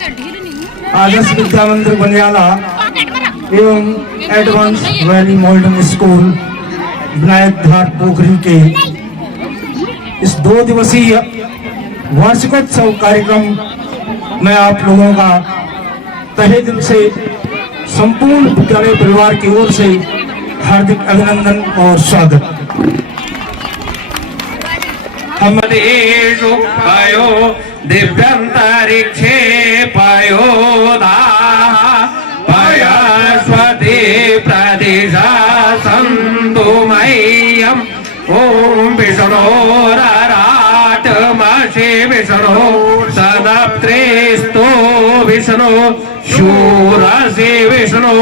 आदर्श विद्या मंदिर बनियाला एवं advance valley modern school Vinayak Dhar Pokhri के इस 2 दिवसीय वार्षिकोत्सव कार्यक्रम में आप लोगों का तहे दिल से संपूर्ण विद्यालय परिवार की ओर से हार्दिक अभिनंदन और स्वागत। हमदेशु पायो दिव्यंतरिक्षे पयोधाः पयस्वति प्रदिशा सन्तु मह्यम् ॐ विष्णोरराटमसि विष्णो सदप्त्रेस्तो विष्णु शूरसि विष्णु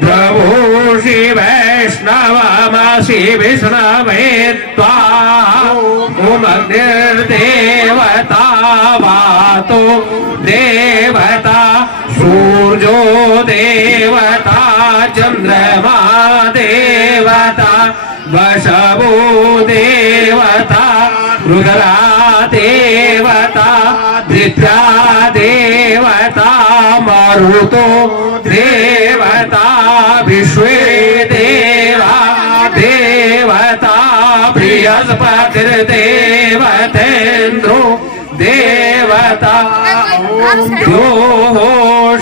द्रवोषि वैष्णवमसि विष्णवे त्वाः निर्देवता वातो देवता सूर्यो देवता चंद्रमा देवता वशवो देवता रुद्रा देवता धृत्या देवता मरुतो देवता विश्वे देवा देवता बृहस्पतिर्देवतेन्द्रो देवता यो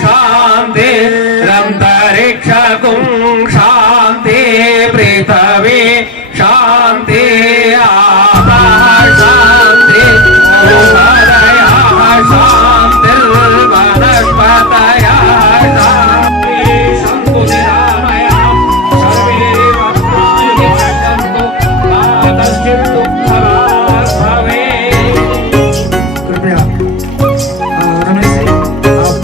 शान्तिरन्तरिक्षगुं शान्ति पृथिवी शान्ति आपः शान्ति उभयः शान्तिर्वनस्पतयः शान्ति सन्तु निरामयाः सर्वे भद्राणि पश्यन्तु मा कश्चित् दुःखभाग् भवेत्। कृपया रमेश जी आप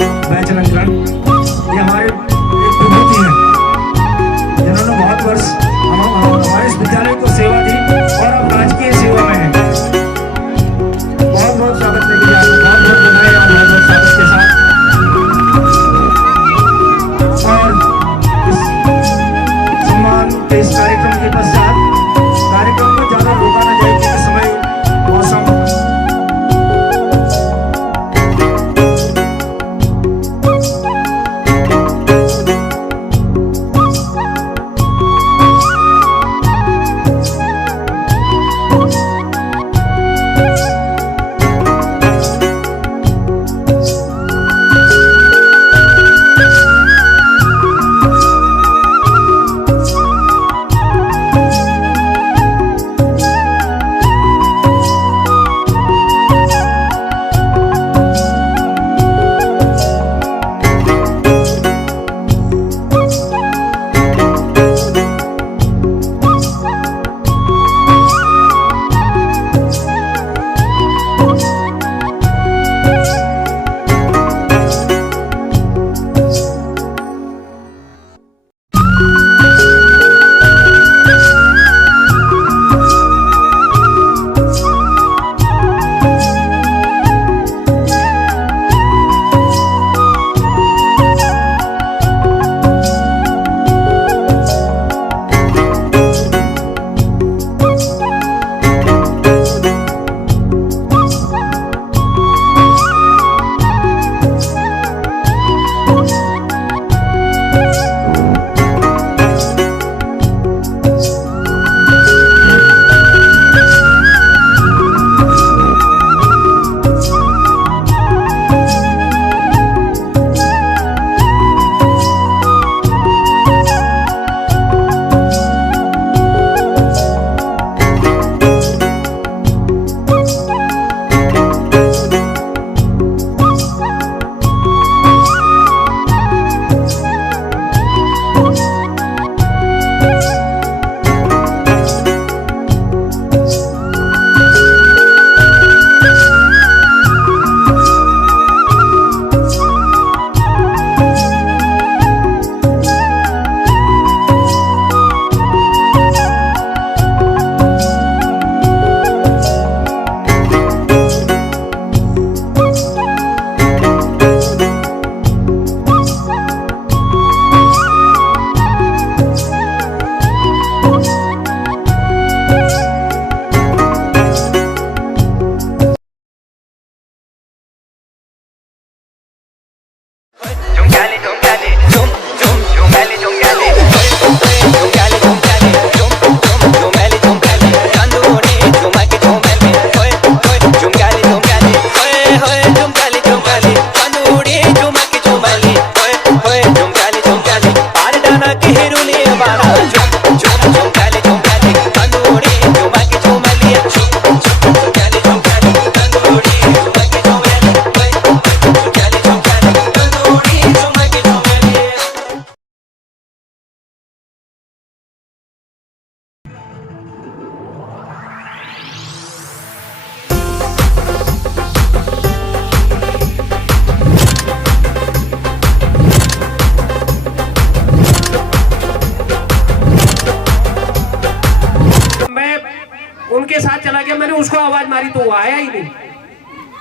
उसको आवाज मारी तो वो आया ही नहीं।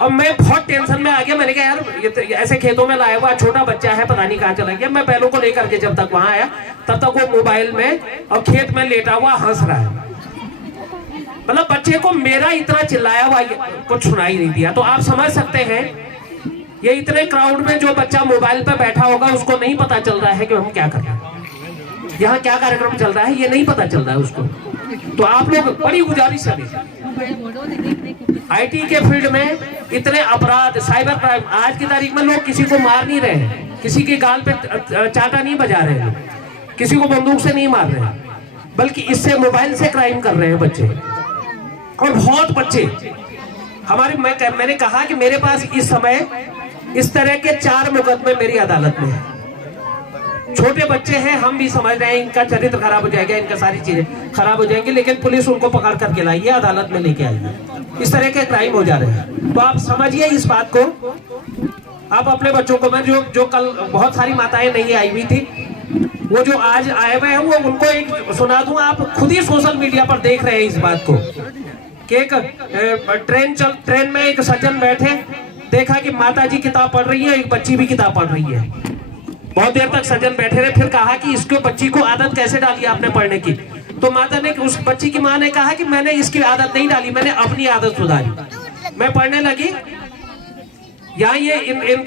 अब मैं बहुत टेंशन में आ गया। मैंने कहा यार ये तो ऐसे खेतों में लाया हुआ छोटा बच्चा है, पता नहीं कहाँ चला गया। मैं बैलों को लेकर के जब तक वहां आया तब तक वो मोबाइल में और खेत में लेटा हुआ हंस रहा है। मतलब बच्चे को मेरा इतना चिल्लाया हुआ कुछ सुनाई नहीं दिया। तो आप समझ सकते हैं ये इतने क्राउड में जो बच्चा मोबाइल पे बैठा होगा उसको नहीं पता चल रहा है कि हम क्या कर रहे हैं, यहाँ क्या कार्यक्रम चल रहा है, ये नहीं पता चल रहा है उसको। तो आप लोग बड़ी गुजारिश है, आईटी के फील्ड में इतने अपराध, साइबर क्राइम, आज की तारीख में लोग किसी को मार नहीं रहे हैं, किसी के गाल पे चाटा नहीं बजा रहे हैं, किसी को बंदूक से नहीं मार रहे हैं, बल्कि इससे मोबाइल से क्राइम कर रहे हैं बच्चे। और बहुत बच्चे हमारे, मैंने कहा कि मेरे पास इस समय इस तरह के 4 मुकदमे मेरी अदालत में है। छोटे बच्चे हैं, हम भी समझ रहे हैं इनका चरित्र खराब हो जाएगा, इनका सारी चीजें खराब हो जाएंगी, लेकिन पुलिस उनको पकड़ करके लाई है, अदालत में लेके आई है। इस तरह के क्राइम हो जा रहे हैं। तो आप समझिए इस बात को। आप अपने बच्चों को, मैं जो कल बहुत सारी माताएं नहीं आई हुई थी, वो जो आज आए हुए हैं, वो उनको एक सुना दूं। आप खुद ही सोशल मीडिया पर देख रहे हैं इस बात को कि एक ट्रेन में एक सज्जन बैठे, देखा कि माता जी किताब पढ़ रही है, एक बच्ची भी किताब पढ़ रही है। बहुत देर तक सज्जन बैठे रहे, फिर कहा कि इसको बच्ची को आदत कैसे डाली आपने पढ़ने की। तो माता ने, उस बच्ची की माँ ने कहा कि मैंने इसकी आदत नहीं डाली, मैंने अपनी आदत सुधारी। मैं पढ़ने लगी। यहाँ ये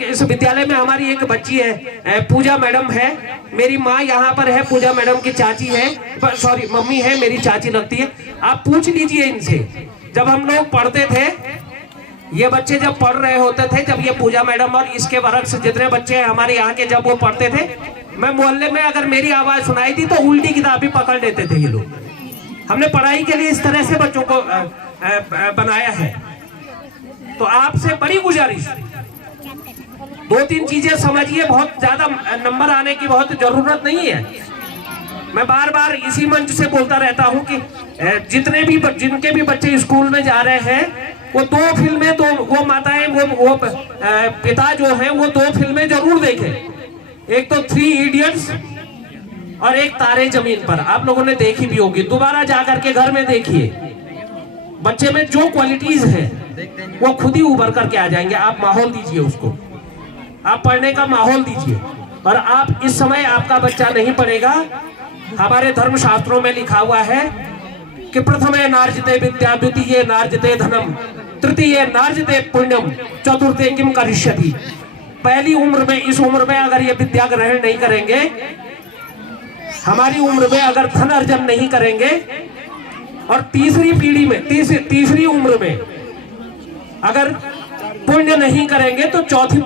इस विद्यालय में हमारी एक बच्ची है, पूजा मैडम है, मेरी माँ यहाँ पर है, पूजा मैडम की चाची है, सॉरी मम्मी है, मेरी चाची लगती है। आप पूछ लीजिए इनसे, जब हम लोग पढ़ते थे, ये बच्चे जब पढ़ रहे होते थे, जब ये पूजा मैडम और इसके वर्ग से जितने बच्चे हैं हमारे यहाँ के, जब वो पढ़ते थे, मैं मोहल्ले में अगर मेरी आवाज सुनाई थी तो उल्टी किताब भी पकड़ लेते थे ये लोग। हमने पढ़ाई के लिए इस तरह से बच्चों को बनाया है। तो आपसे बड़ी गुजारिश, 2-3 चीजें समझिए, बहुत ज्यादा नंबर आने की बहुत जरूरत नहीं है। मैं बार बार इसी मंच से बोलता रहता हूँ कि जिनके भी बच्चे स्कूल में जा रहे हैं, वो 2 फिल्में, वो माताएं, वो पिता जो हैं, वो 2 फिल्में जरूर देखें। एक तो 3 इडियट्स और एक तारे जमीन पर। आप लोगों ने देखी भी होगी, दोबारा जाकर के घर में देखिए। बच्चे में जो क्वालिटीज हैं वो खुद ही उभर करके आ जाएंगे। आप माहौल दीजिए उसको, आप पढ़ने का माहौल दीजिए। और आप इस समय आपका बच्चा नहीं पढ़ेगा, हमारे धर्म शास्त्रों में लिखा हुआ है कि प्रथमे नार्जते विद्या, द्वितीये नार्जते धनम, तृतीये नार्जते पुण्यम, चतुर्थे किम करिष्यति। पहली उम्र में, इस उम्र में अगर ये विद्या ग्रहण नहीं करेंगे, हमारी उम्र में अगर धन अर्जन नहीं करेंगे, और तीसरी पीढ़ी में, तीसरी उम्र में अगर पुण्य नहीं करेंगे, तो चौथी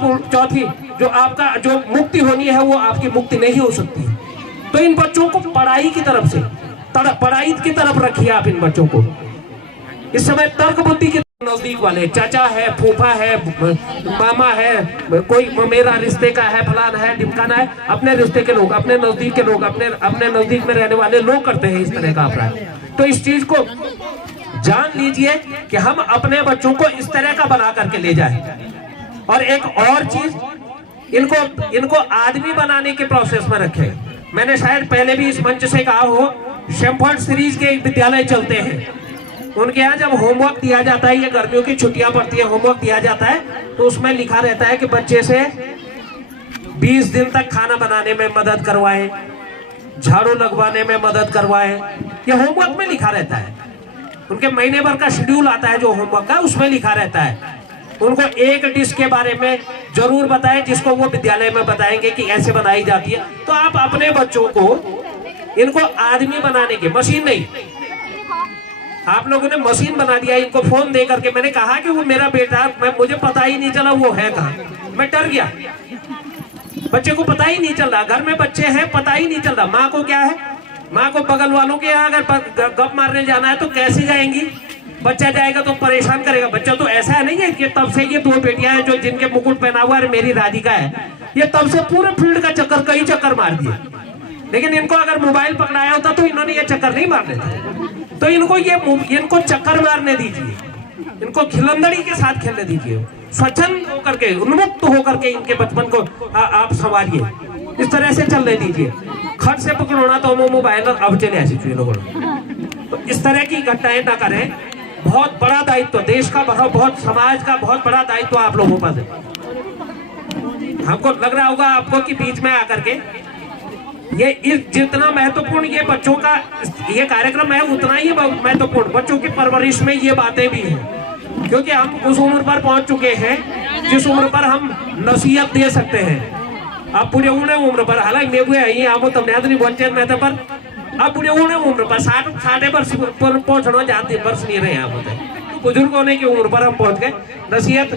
जो आपका जो मुक्ति होनी है वो आपकी मुक्ति नहीं हो सकती। तो इन बच्चों को पढ़ाई की तरफ से, पढ़ाई की तरफ रखिए आप इन बच्चों को। इस समय तर्क बुद्धि के नजदीक वाले, चाचा है, फूफा है, मामा है, कोई मेरा रिश्ते का है, फलाना है, ढिमकाना है, अपने रिश्ते के लोग, अपने नजदीक के लोग, अपने नजदीक में रहने वाले लोग करते हैं इस तरह का अपराध। तो इस चीज को जान लीजिए कि हम अपने बच्चों को इस तरह का बना करके ले जाए। और एक और चीज, इनको आदमी बनाने के प्रोसेस में रखें। मैंने शायद पहले भी इस मंच से कहा हो, शेमफोर्ड सीरीज के विद्यालय चलते हैं, उनके यहाँ जब होमवर्क दिया जाता है, ये गर्मियों की छुट्टियां पड़ती है, होमवर्क दिया जाता है, तो उसमें लिखा रहता है कि बच्चे से 20 दिन तक खाना बनाने में मदद करवाएं, झाड़ू लगवाने में मदद करवाएं। ये होमवर्क में लिखा रहता है। उनके महीने भर का शेड्यूल आता है जो होमवर्क का, उसमें लिखा रहता है। उनको एक डिश के बारे में जरूर बताएं जिसको वो विद्यालय में बताएंगे कि ऐसे बनाई जाती है। तो आप अपने बच्चों को, इनको आदमी बनाने की, मशीन नहीं, आप लोगों ने मशीन बना दिया इनको फोन दे करके। मैंने कहा कि वो मेरा बेटा, मुझे पता ही नहीं चला वो है कहाँ, मैं डर गया। बच्चे को पता ही नहीं चल रहा, घर में बच्चे हैं, पता ही नहीं चल रहा। माँ को क्या है, माँ को बगल वालों के यहाँ अगर गप मारने जाना है तो कैसे जाएंगी, बच्चा जाएगा तो परेशान करेगा। बच्चा तो ऐसा नहीं है कि तब से ये 2 बेटियां हैं जो जिनके मुकुट पहना हुआ है, मेरी राधिका है, ये तब से पूरे फील्ड का चक्कर, कई चक्कर मार दिए। लेकिन इनको अगर मोबाइल पकड़ाया होता तो इन्होंने ये चक्कर नहीं मारने थे। तो इनको चक्कर मारने दीजिए, इनको खिलंदड़ी के साथ खेलने दीजिए, स्वच्छंद होकर के, उन्मुक्त होकर के इनके बचपन को आप संवारिए, इस तरह से चलने दीजिए। खट से पकड़ोना तो मोबाइल अब चले ऐसे लोगों। तो इस तरह की घटनाएं ना करें। बहुत बड़ा दायित्व, देश का बहुत समाज का बहुत बड़ा दायित्व आप लोगों पर है। हमको लग रहा होगा आपको कि बीच में आकर के ये जितना महत्वपूर्ण ये बच्चों का ये कार्यक्रम है, उतना ही महत्वपूर्ण बच्चों की परवरिश में ये बातें भी हैं, क्योंकि हम उस उम्र पर पहुंच चुके हैं जिस उम्र पर हम नसीहत दे सकते हैं। अब पूरे उम्र पर, हालांकि मैं भी आई हम तो नहीं बोलते मैं तो, पर अब पूरे उम्र पर 60 वर्ष पर पहुंचना जाते वर्ष नहीं रहे आप होते, तो बुजुर्ग होने की उम्र पर हम पहुंच गए। नसीहत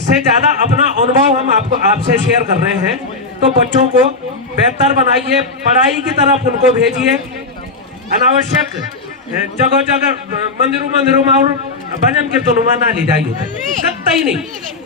से ज्यादा अपना अनुभव हम आपसे शेयर कर रहे हैं। तो बच्चों को बेहतर बनाइए, पढ़ाई की तरफ उनको भेजिए, अनावश्यक जगह जगह मंदिरों में और भजन कीर्तनों में ना ले जाइए, कतई नहीं।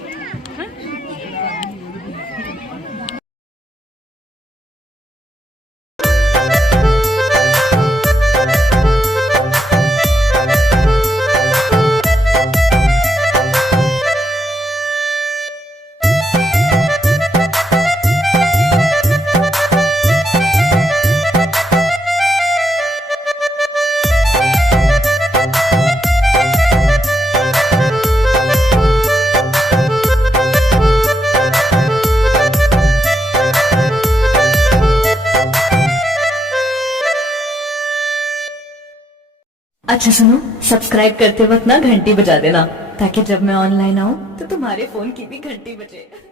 अच्छा सुनो, सब्सक्राइब करते वक्त ना घंटी बजा देना, ताकि जब मैं ऑनलाइन आऊँ तो तुम्हारे फोन की भी घंटी बजे।